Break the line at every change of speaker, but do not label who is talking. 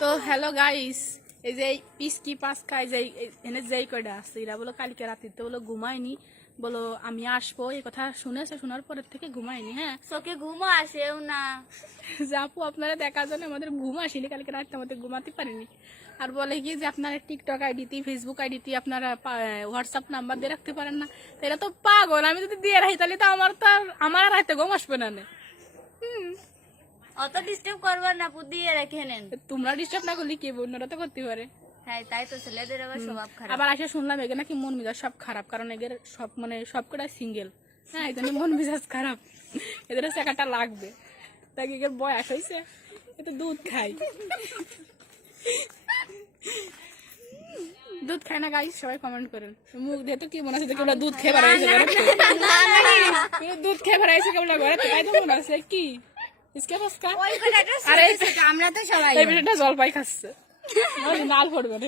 তো hello guys এই যে পিসকি পাস খাই যে এনে যেই কয়টা আছে এরা বলো কালকে রাত্রিতে বলো ঘুমায়নি বলো আমি আসব এই কথা শুনেছে শোনার পরের থেকে ঘুমায়নি হ্যাঁ?
চোখে ঘুমও আসেও না।
আপু আপনারা দেখার জন্য আমাদের ঘুম আসেনি কালকে রাতে আমাদের ঘুমাতে পারিনি। আর বলে কি যে আপনারা টিকটক আইডিতে ফেসবুক আইডিতে আপনারা হোয়াটসঅ্যাপ নাম্বার দিয়ে রাখতে পারেন না। এরা তো পাগল আমি যদি দিয়ে রাখি তাহলে তো আমার তো আর আমার আর রাতে ঘুম আসবে না নে। হুম।
অত ডিস্টার্ব করবার না দিয়ে রেখে নেন
তোমরা ডিস্টার্ব না করলে কি অন্যরা তো করতে পারে
হ্যাঁ তাই তো ছেলেদের আবার স্বভাব খারাপ
আবার আসে শুনলাম এগে নাকি মন মেজাজ সব খারাপ কারণ এদের সব মানে সব কটা সিঙ্গেল হ্যাঁ এই মন মেজাজ খারাপ এদের চাকাটা লাগবে তাই এদের বয়স হয়েছে এতে দুধ খাই দুধ খায় না গাই সবাই কমেন্ট করেন মুখ দিয়ে তো কি মনে আছে কেউ দুধ খেয়ে বেড়াইছে দুধ খেয়ে বেড়াইছে কেউ ঘরে তাই তো মনে আছে কি ইসকে আরে
আমরা তো সবাই
এই বেটাটা জলপাই খাচ্ছে। নাল পড়বে না